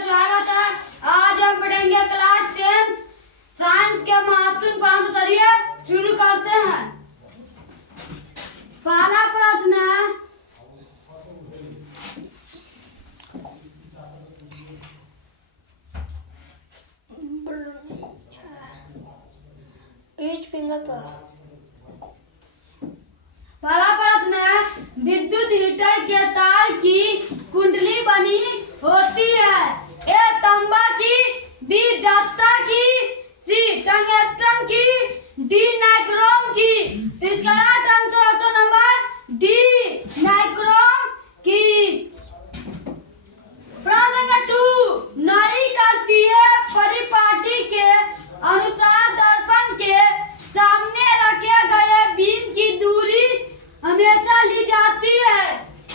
स्वागत है। आज हम पढ़ेंगे क्लास 10 साइंस के महत्वपूर्ण पांच शुरू करते हैं। पहला प्रश्न है, पहला प्रश्न है, विद्युत हीटर के तार की कुंडली बनी होती है। ए तांबा की, बी जस्ता की, सी टंगस्टन की, डी नाइक्रोम की। इसका right answer option number D nichrome की। प्रश्न नंबर 2, नई काल्पनिक परिपाटी के अनुसार दर्पण के सामने रखे गए बीम की दूरी हमेशा ली जाती है।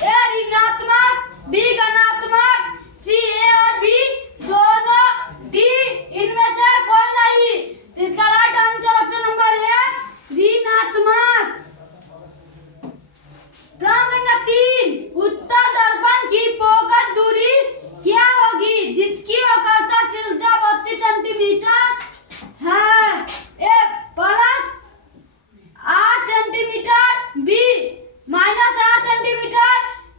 ए ऋणात्मक, बी धनात्मक, सी ए और बी दोनों, डी इनमें से कोई नहीं। इसका राइट आंसर ऑप्शन नंबर है ऋणात्मक। प्रश्न नंबर 3, उत्तर दर्पण की फोकस दूरी क्या होगी जिसकी वक्रता त्रिज्या 32 सेंटीमीटर है। A plus 8 centimetre, B minus 8 centimetre,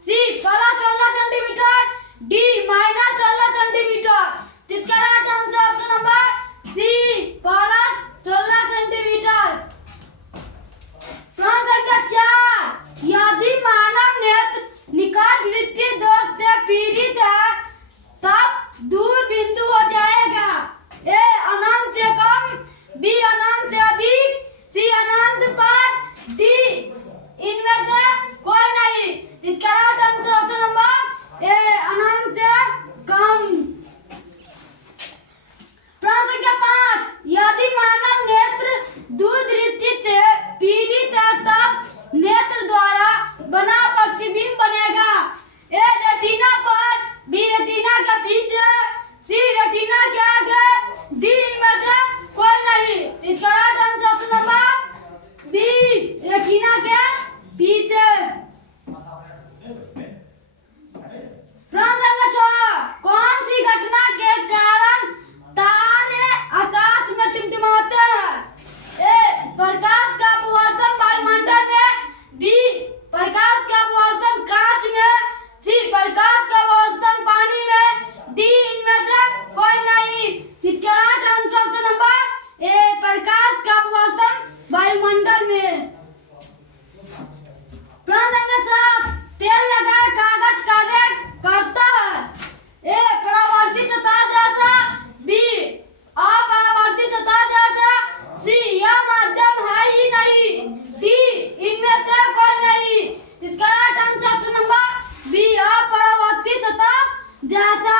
C plus 16 centimetre, D minus 16 centimetre. इसका right answer option number C plus 16 centimetre. प्रश्न संख्या 4, यदि मानव नेत्र निकट दृष्टि दोष से पीड़ित है तब दूर बिंदु हो जाएगा। ए अनंत से कम, बी अनंत से अधिक, सी अनंत पर, डी इनमें से कोई नहीं। इसका right answer option number A अनंत से कम। प्रश्न संख्या 5, यदि मानव नेत्र दूरदृष्टि से पीड़ित है तब नेत्र द्वारा बना प्रतिबिंब बनेगा। ए रेटिना पर, बी रेटिना के पीछे, सी रेटिना के आगे, डी इनमें से कोई नहीं। इसका right answer option number B retina के पीछे। प्रश्न संख्या 6, कौन सी घटना के कारण तारे आकाश में टिमटिमाते हैं। ए प्रकाश का अपवर्तन वायुमंडल में, बी प्रकाश का अपवर्तन कांच में, सी प्रकाश का अपवर्तन पानी में, डी इनमें से कोई नहीं। इसका right answer option number A प्रकाश का अपवर्तन वायुमंडल में। प्रश्न संख्या 7, तेल लगाए कागज कार्य करता है। ए परावर्तित सतह जैसा, बी अपरावर्तित सतह जैसा, सी यह माध्यम है ही नहीं, डी इनमें से कोई नहीं। इसका right answer option number B अपरावर्तित सतह जैसा।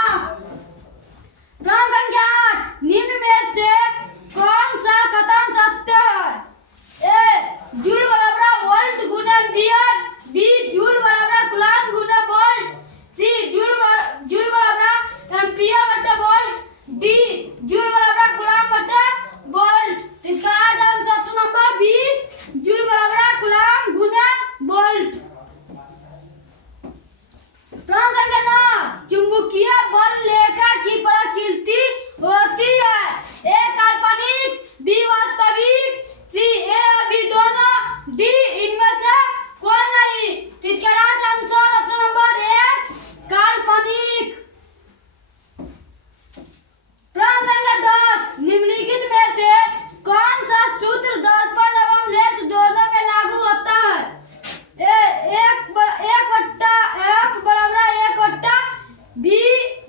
प्रश्न संख्या 8, निम्न में से कौन सा कथन सत्य है। ए जूल बराबर वोल्ट गुना एम्पीयर, बी जूल बराबर कूलम्ब गुना वोल्ट, सी जूल बराबर एम्पीयर बटा वोल्ट, डी जूल बराबर कूलम्ब बटा वोल्ट। इसका right answer option number B joule बराबर कूलम्ब गुना वोल्ट। प्रश्न संख्या 9, चुंबकीय बल लेखा की प्रकृति होती है। ए काल्पनिक, बी वास्तविक, सी ए और बी दोनों, डी इनमें से कोई नहीं। इसका राइट आंसर ऑप्शन नंबर ए काल्पनिक। प्रश्न संख्या 10, निम्नलिखित में से कौन सा सूत्र दर्पण एवं लेंस दोनों में लागू होता है। ए एक बट्टा एफ बराबर 1/, B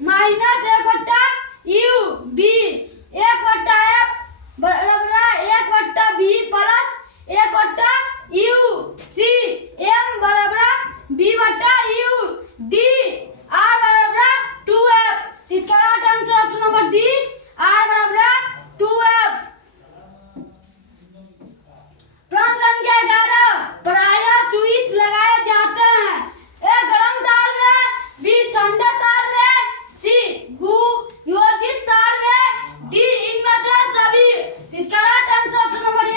minus 1/, you, B 1/f बराबर 1/, B plus 1/, u, C M बराबर बी बटा यू, डी आर बराबर 2f। इसका right answer option number D R बराबर 2f। प्रश्न संख्या 11, प्रायः स्विच लगाए जाते हैं। ए गर्म तार में, बी ठंडे तार में, सी योजित तार में, डी इनमें से सभी। इसका राइट आंसर ऑप्शन नंबर ए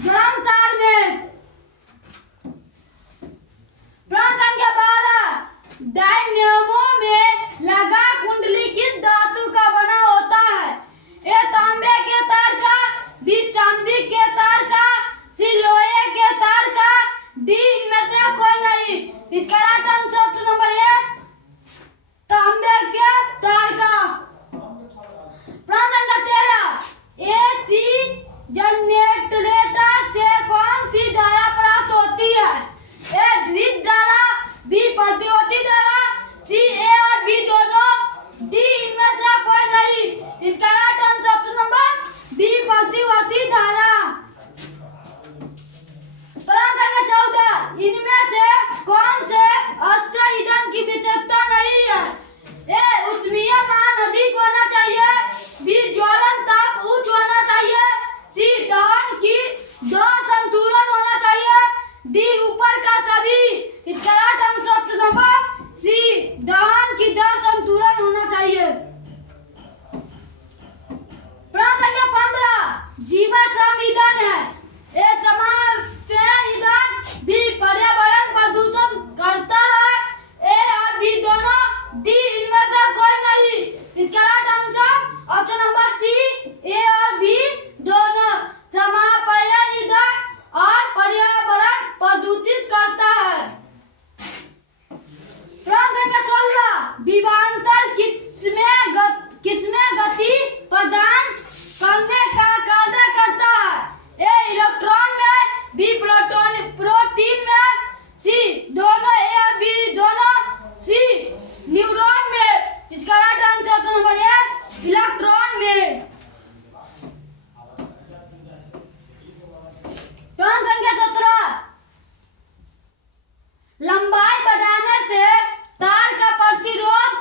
गर्म तार में। प्रश्न संख्या 12, डायनेमो में लगा कुंडली की इसका राइट आंसर ऑप्शन नंबर ए तांबे के तार का। प्रश्न संख्या 13 एसी जनरेटर से कौन सी धारा प्राप्त होती है? ए ड्रिप धारा, बी प्रतिवर्ती धारा, सी ए और बी दोनों, डी इनमें से कोई नहीं। इसका right answer option number B प्रतिवर्ती धारा। प्रश्न संख्या 14 इनमें से कौन से अक्षय ईंधन की विशेषता नहीं है? ए उष्मीयमान अधिक होना चाहिए, बी ज्वलन ताप उच्च होना चाहिए, सी दहन की दर संतुलन होना चाहिए, डी ऊपर का सभी। इसका right answer option number C दहन की दर संतुलन होना चाहिए। प्रश्न संख्या 15 जीवाश्म ईंधन है, ए समाप्य ईंधन, बी पर्यावरण प्रदूषण करता है, ए और बी दोनों, डी इनमें से कोई नहीं। इसका right answer option number C A और बी दोनों, समाप्य ईंधन और पर्यावरण प्रदूषित करता है। प्रश्न संख्या 16 विभवांतर किसमें गति प्रदान करने का कार्य करता है? ए इलेक्ट्रॉन में, बी प्रोटीन में, सी दोनों, ए और बी दोनों, सी न्यूरॉन में। इसका राइट आंसर ऑप्शन नंबर ए इलेक्ट्रॉन में। प्रश्न संख्या 17 लंबाई बढ़ाने से तार का प्रतिरोध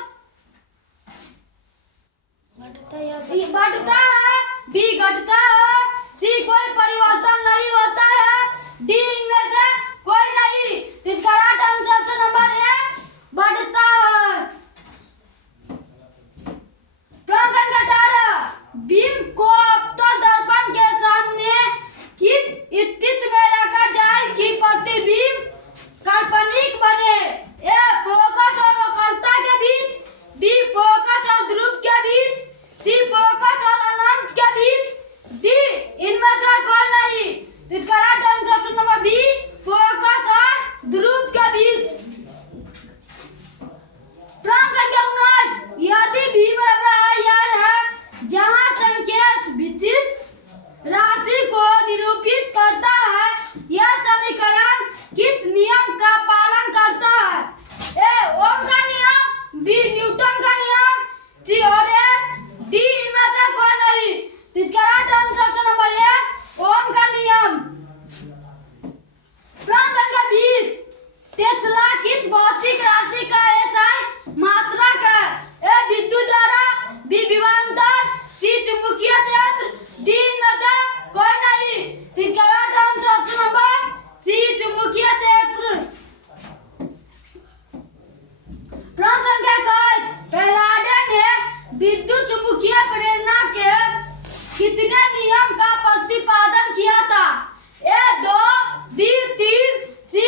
बढ़ता है, बी घटता है, सी कोई परिवर्तन नहीं होता है, डी इनमें से कोई नहीं। इसका राइट आंसर ऑप्शन नंबर ए बढ़ता है। प्रश्न संख्या 18 बीम को अवतल दर्पण के सामने किस स्थिति में रखा जाए कि प्रतिबिंब काल्पनिक बने? ए फोकस और वक्रता के बीच, बी फोकस और ध्रुव के बीच, सी फोकस और अनंत के बीच, डी इनमें से कोई नहीं। इसका right answer option number B focus और ध्रुव के बीच। प्रश्न संख्या 19 यदि भी बराबर यार है जहां संकेत विशिष्ट राशि को निरूपित करता है, यह समीकरण किस नियम का पालन करता है? ए ओम का नियम, बी न्यूटन का नियम, सी ऑरेट, डी इनमें से कोई नहीं। इसका right answer option number A Ohm का नियम। प्रश्न संख्या 20 टेस्ला किस भौतिक राशि का एसआई मात्रक है? ए विद्युत धारा, बी विभवांतर, सी चुंबकीय क्षेत्र, डी इनमें से कोई नहीं। इसका right answer option number C चुंबकीय क्षेत्र। प्रश्न संख्या 21 फैराडे ने विद्युत चुंबकीय प्रेरणा के कितने नियम का प्रतिपादन किया था? ए 2, बी 3, सी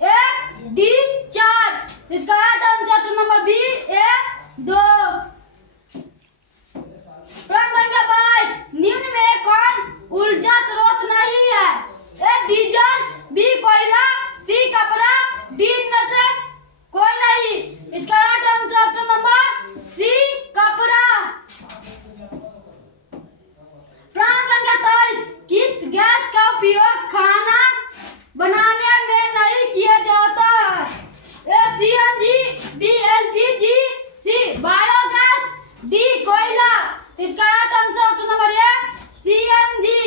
1, डी 4। इसका राइट आंसर नंबर बी ए 2। प्रश्न संख्या 22 निम्न में कौन ऊर्जा स्रोत नहीं है? ए डीजल, बी कोयला, सी कपड़ा, डी इनमें से कोई नहीं। इसका right answer option number C कपड़ा। प्रश्न संख्या 23 किस गैस का उपयोग खाना बनाने में नहीं किया जाता है? ए सीएनजी, बी एलपीजी, सी बायोगैस, डी कोयला। इसका राइट आंसर ऑप्शन नंबर ए सीएनजी।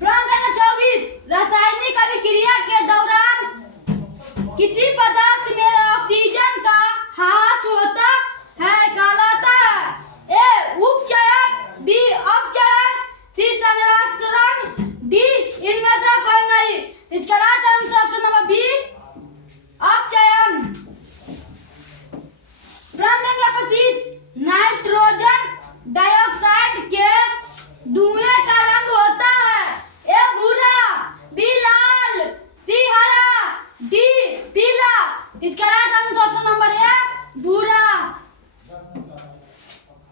प्रश्न संख्या 24 रासायनिक अभिक्रिया के दौरान किसी पदार्थ में ऑक्सीजन का ह्रास होता है कहलाता है? ए उपचयन, बी अपचयन, सी संरक्षण, डी इनमें से कोई नहीं। इसका right answer option number B अपचयन। प्रश्न संख्या 25 नाइट्रोजन डाइऑक्साइड के धुएं का रंग होता है? ए भूरा, बी लाल, सी हरा, डी पीला। इसका राइट आंसर ऑप्शन नंबर ए भूरा।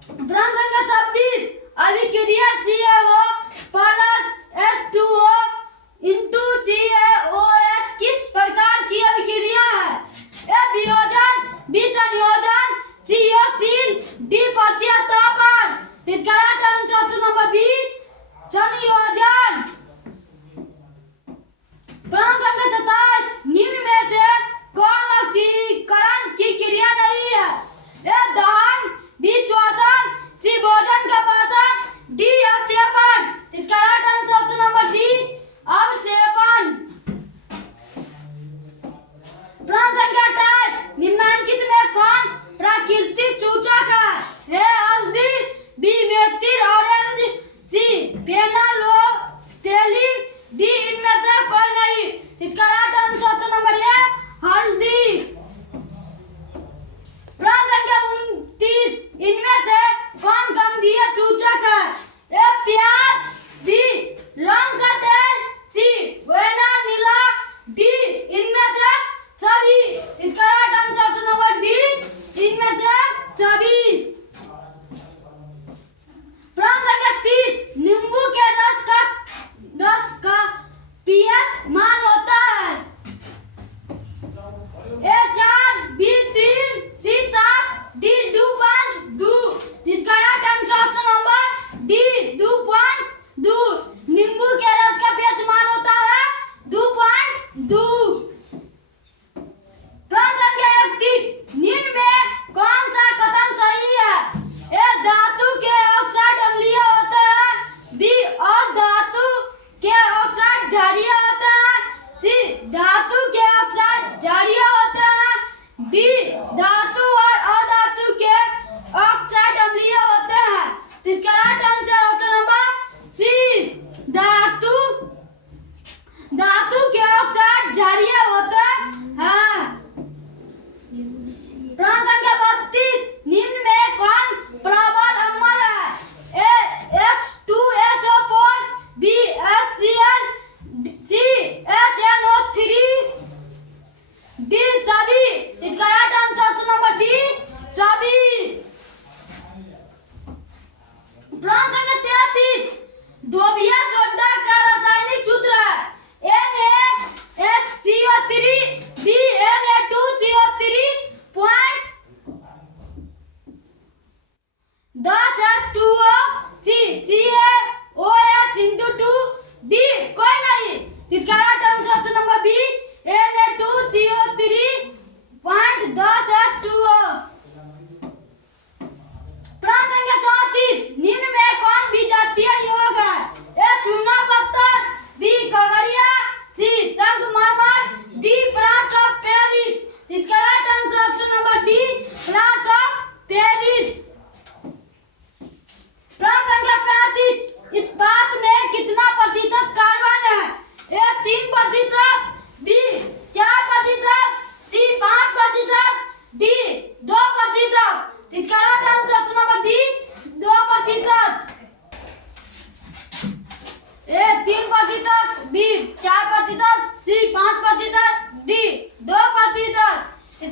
प्रश्न संख्या 26 अभिक्रिया CaO+ H2O into CaOH किस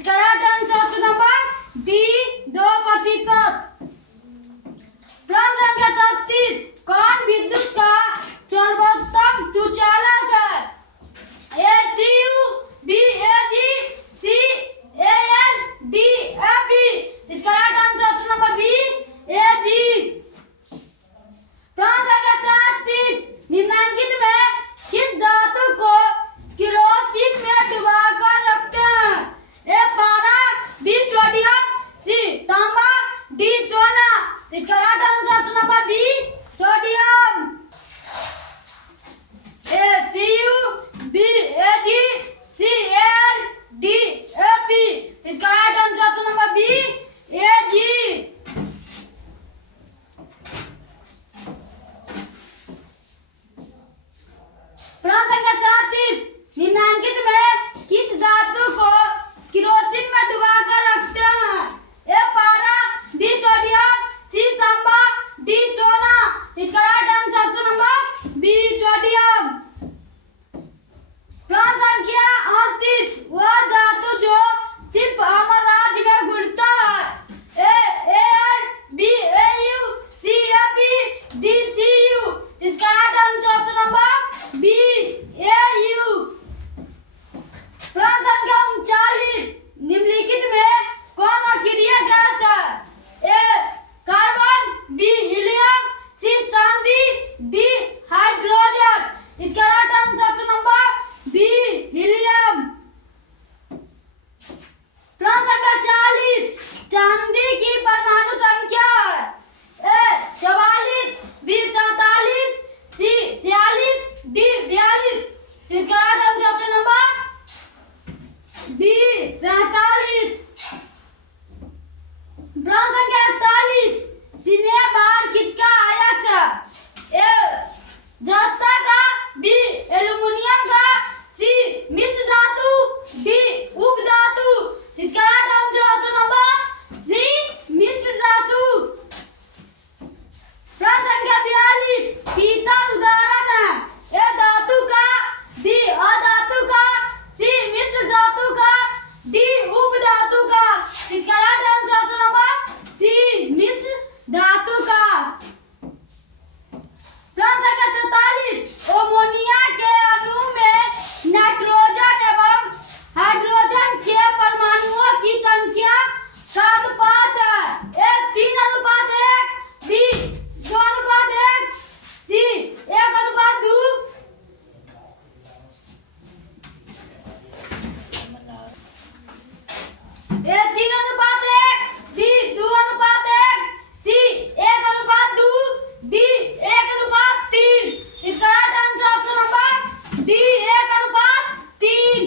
इसका right answer option number D 2%। प्रश्न संख्या 36 कौन विद्युत का सर्वोत्तम सुचालक है? A C U, B A G, C A L, D A P. इसका right answer option number B A G. प्रश्न संख्या 33 निम्नलिखित में किस धातु को केरोसिन में डुबाकर रखते हैं? ए पारा, बी सोडियम, सी तांबा, डी सोना। इसका right answer option number B sodium. A C U, B A G, C L, D A P. इसका right answer option number B A G. प्रश्न संख्या 37 निम्नलिखित में किस धातु को केरोसिन में डुबाकर रखते हैं? ए पारा, बी सोडियम, सी तांबा, डी सोना। इसका right answer option number B sodium. प्रश्न संख्या 38 वह धातु जो सिर्फ अमर राज्य में घुलता है? A L, B A U, C A P, D C U. इसका right answer option number B A U. प्रश्न संख्या 39 निम्नलिखित में कौन अक्रिय गैस है? A carbon, B helium, C चांदी, डी हाइड्रोजन। इसका right answer option number B helium. प्रश्न संख्या 40 चांदी की परमाणु संख्या है? A 44, B 47, C 46, D 42। इसका right answer option number B 47। प्रश्न संख्या 41 सिनेमा बार किसका आयत है? ए जस्ता का, बी एल्युमिनियम का, सी मिश्र धातु, डी उप धातु। इसका right answer option number C मिश्र धातु। प्रश्न संख्या 42 पीतल उदाहरण है? ए धातु का, बी अधातु का, सी मिश्र धातु का, डी उप धातु का। इसका right answer option number C मिश्र धातु का। प्रश्न संख्या 43 अमोनिया के अणु में नाइट्रोजन एवं हाइड्रोजन के परमाणुओं की संख्या का अनुपात है? ए 3:1, बी 2:1, सी 1:2। ए 3:1, बी 2:1, सी 1:2, डी 1:3। इसका right answer option number D 1:3।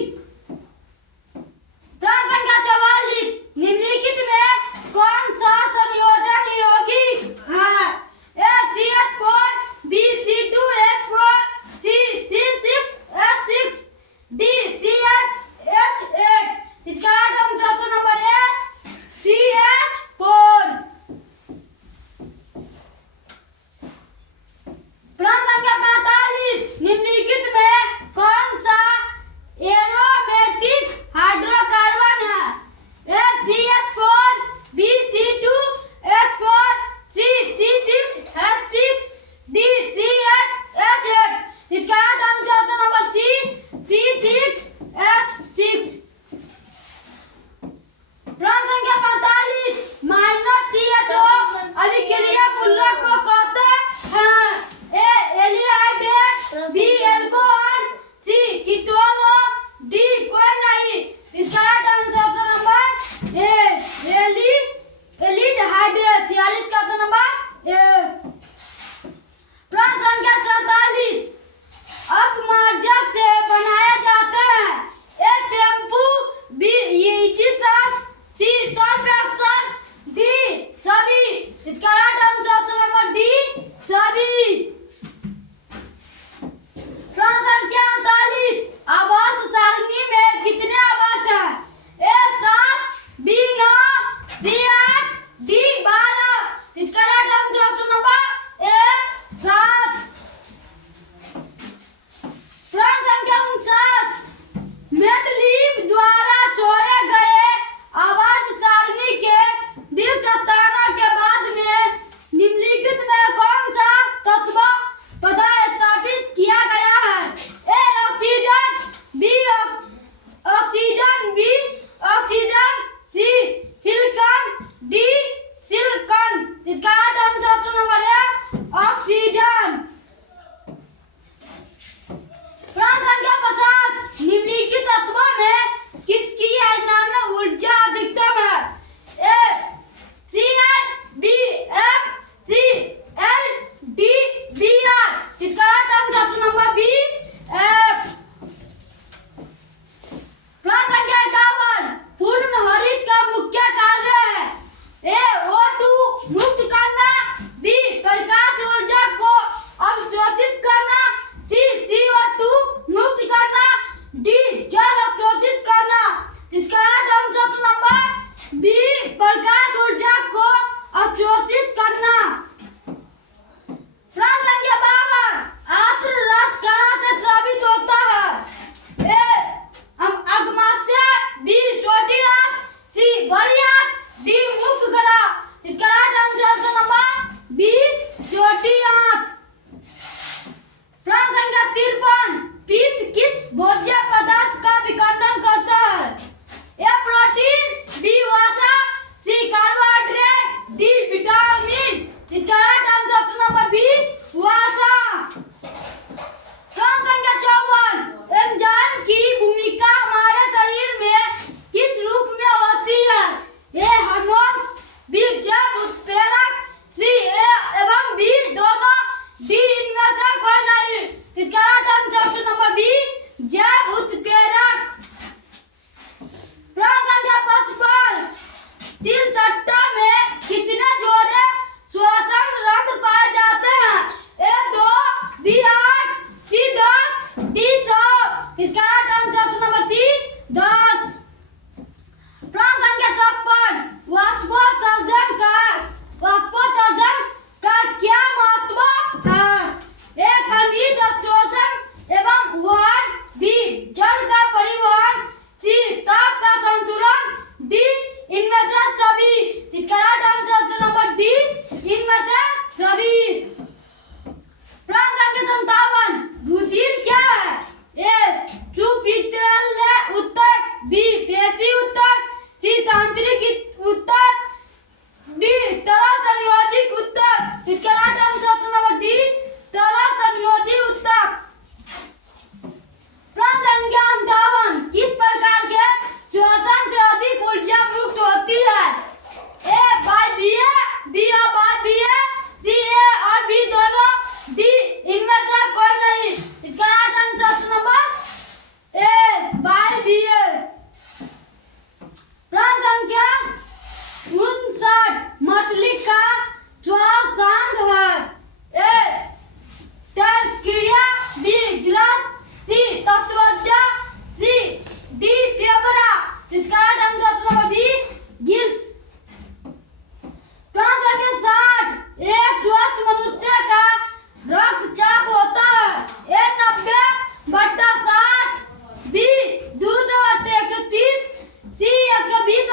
प्रश्न संख्या 44 निम्नलिखित में कौन सा संयोजन यौगिक है? A CH4, B C2H4, C C6H6, D CH8। इसका राइट आंसर ऑप्शन नंबर ए CH4। प्रश्न संख्या 45 निम्नलिखित में कौन सा एरोमेटिक हाइड्रोकार्बन है? A CH4, B C2H4, C C6H6, D CH8। इसका right answer option number C C6H6। प्रश्न संख्या 45 -CHO अभिक्रिया मूलक को कहते हैं? ए एल्डिहाइड, बी एल्कोहल, सी कीटोन, डी कोई नहीं। इसका राइट आंसर ऑप्शन नंबर ए एल्डिहाइड। 46 का ऑप्शन नंबर ए। प्रश्न संख्या 47 अपमार्जक से बनाए जाते हैं? A shampoo, B easy surf, C surf action, D सभी। इसका right answer option number D सभी। प्रश्न संख्या 48 आवर्त सारणी में कितने आवर्त हैं? ए 7, बी 9, सी 8, डी 12। इसका राइट आंसर ऑप्शन नंबर ए 7। प्रश्न संख्या 49 मेटलीव द्वारा छोड़े गए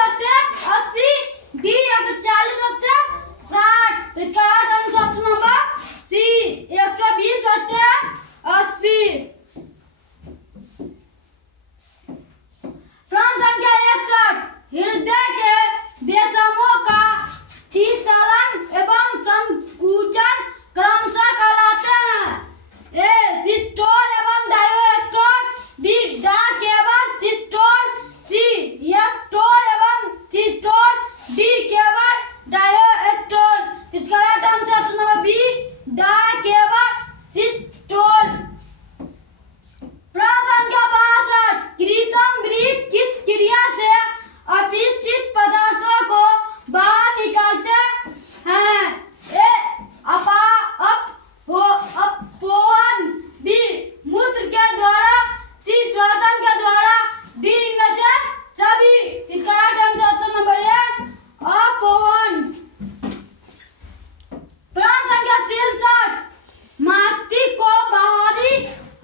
होते 80, डी 140 होते 60। तो इसका right answer option number C 120 होते 80। प्रश्न संख्या 61, हृदय के बेसमों का शीतलन एवं संकुचन क्रमशः कहलाते हैं। ए सिस्टोल एवं डायोस्टोल, बी डा केवल सिस्टोल, सी एस्टोल एवं सिस्टोल, डी केवल डायोस्टोल। इसका right answer option number B डा केवल सिस्टोल। प्रश्न संख्या 62, कृत्रिम ग्रीक किस क्रिया से अपशिष्ट पदार्थों को बाहर निकालते हैं? ए अपवहन, बी मूत्र के द्वारा, सी श्वसन के द्वारा, डी इनमें से सभी। इसका right answer option number A अपवहन। प्रश्न संख्या 63, मस्तिष्क को बाहरी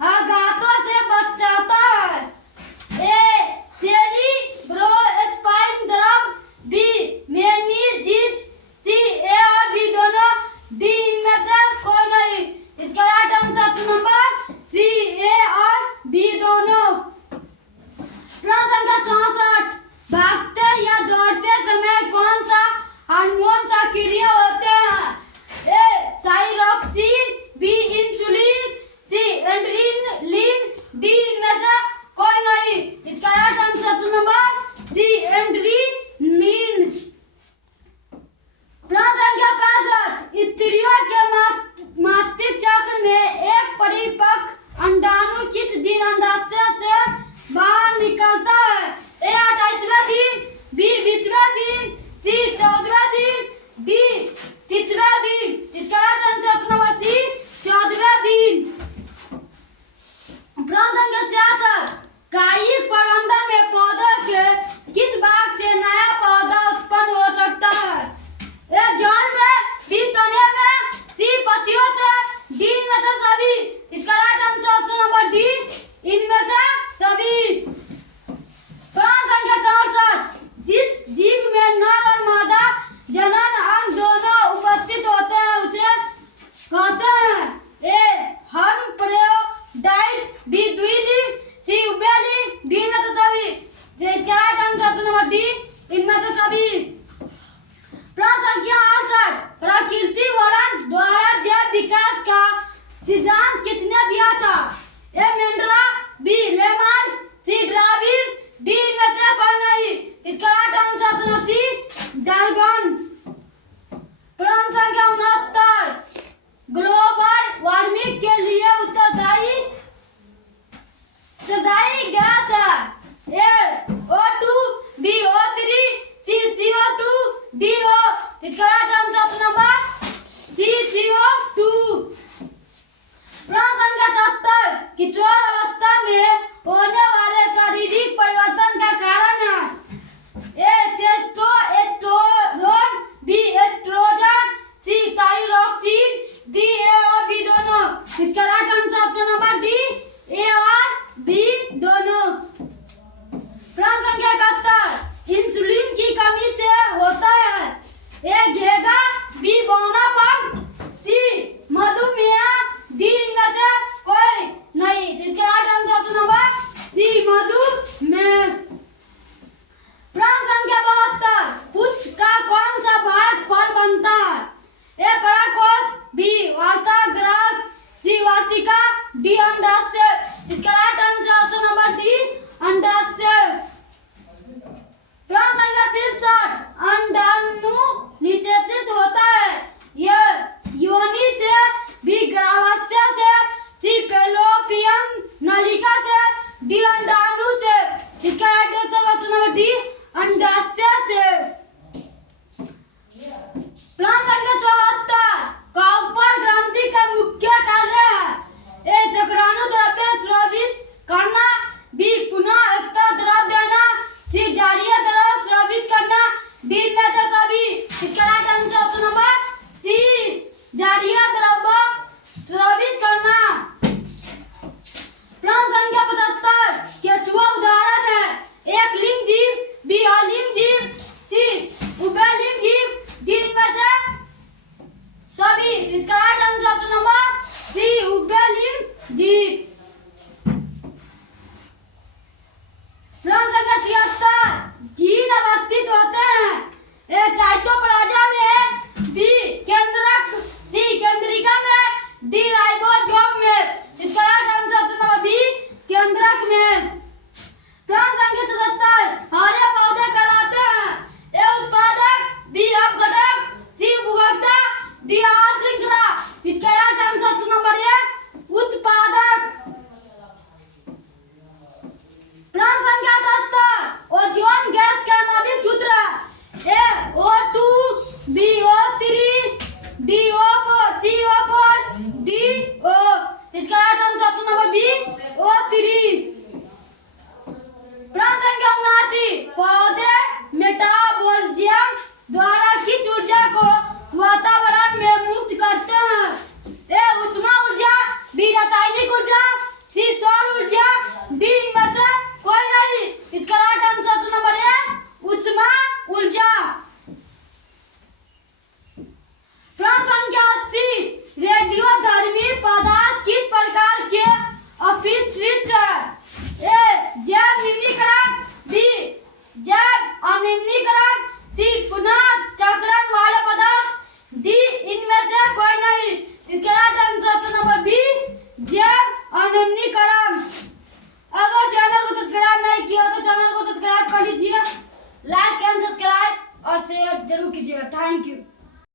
आघातों से बचाता है। ए सेरिब्रोस्पाइन द्रव, बी मेनिंजिस, सी ए और बी दोनों, डी इनमें से कोई नहीं। इसका right answer option number C A और बी दोनों। प्रश्न संख्या 64, भागते या दौड़ते समय कौन सा हार्मोन सक्रिय होते हैं? A thyroxine, B insulin, C adrenaline, D इनमें से कोई नहीं। इसका right answer option number C adrenaline. प्रश्न संख्या 65, स्त्रियों के मासिक चक्र में एक परिपक्व अंडाणु किस दिन अंडाशय से बाहर निकलता है? ए 28वें दिन, बी 20वें दिन, सी 14वें दिन, डी 30वें दिन। इसका right answer option number C 14वें दिन। प्रश्न संख्या 66, कायिक प्रबंधन में पौधों के किस भाग से नया पौधा उत्पन्न हो सकता है? ए जड़ में, बी तने में, सी पत्तियों से, डी इनमें से सभी। इसका right answer option number D इनमें से सभी। प्रश्न संख्या 64, जिस जीव में नर और मादा जनन अंग दोनों उपस्थित होते हैं उसे कहते हैं? ए हर्माफ्रोडाइट, बी द्विलिंग, सी उभयलिंग, डी इनमें से सभी। इसका right answer option number D इनमें से सभी। प्रश्न संख्या 68, प्रकृति वलन द्वारा जैव विकास का सिद्धांत किसने दिया था? A Mendel, B Lamarck, C Darwin, D इनमें से कोई नहीं। इसका right answer option number C Darwin. प्रश्न संख्या 69, ग्लोबल वार्मिंग के लिए उत्तरदायी गैस है? A O2, B O3, C CO2, D O। इसका right answer option number C CO2। प्रश्न संख्या 70, किशोर अवस्था में होने वाले शारीरिक परिवर्तन का कारण है? A testosterone, B estrogen, C thyroxine, D A और बी दोनों। इसका right answer option number D A और बी दोनों। प्रश्न संख्या 71, इंसुलिन की कमी से होता है? ए घेगा, बी बौनापन, सी मधुमेह, डी इनमें से कोई नहीं। इसका right answer option number C मधुमेह। प्रश्न संख्या 72, पुष्प का कौन सा भाग फल बनता है? ए परागकोश, बी वार्ताग्राहक, सी वार्तिका, डी अंडाशय। इसका right answer option number D अंडाशय। प्रश्न संख्या 63, अंडाणु निषेचित होता है? यह योनि से, बी गर्भाशय से, सी फैलोपियन नलिका से, डी अंडाणु से। इसका right answer option number D अंडाशय से। प्रश्न संख्या 74, काउपर ग्रंथि का मुख्य कार्य है? ए शुक्राणु द्रव्य स्रावित करना, बी पुनः एकता द्रव्य इसका right answer option number C उबेलिन जीप। प्रश्न संख्या 76 जीन अवस्थित होते हैं ए साइटोप्लाज्म में, बी केंद्रक, सी केंद्रिका में, डी राइबोसोम में। इसका right answer option number B केंद्रक में। प्रश्न संख्या 77 हरे पौधे कहलाते हैं ए उत्पादक, बी अपघटक, सी उपभोक्ता, डी आहार श्रृंखला। इसका राइट आंसर ऑप्शन नंबर ए उत्पादक। प्रश्न संख्या 78 ओजोन गैस का नाभिक सूत्र ए O2, B O3, D O4, C O4, D O। इसका right answer option number B O3। प्रश्न संख्या 79 पौधे मेटाबॉलिज्म द्वारा किस ऊर्जा को वातावरण में मुक्त करते हैं ए ऊष्मा ऊर्जा, बी रासायनिक ऊर्जा, सी सौर ऊर्जा, डी इनमें से कोई नहीं। इसका राइट आंसर ऑप्शन नंबर ए ऊष्मा ऊर्जा।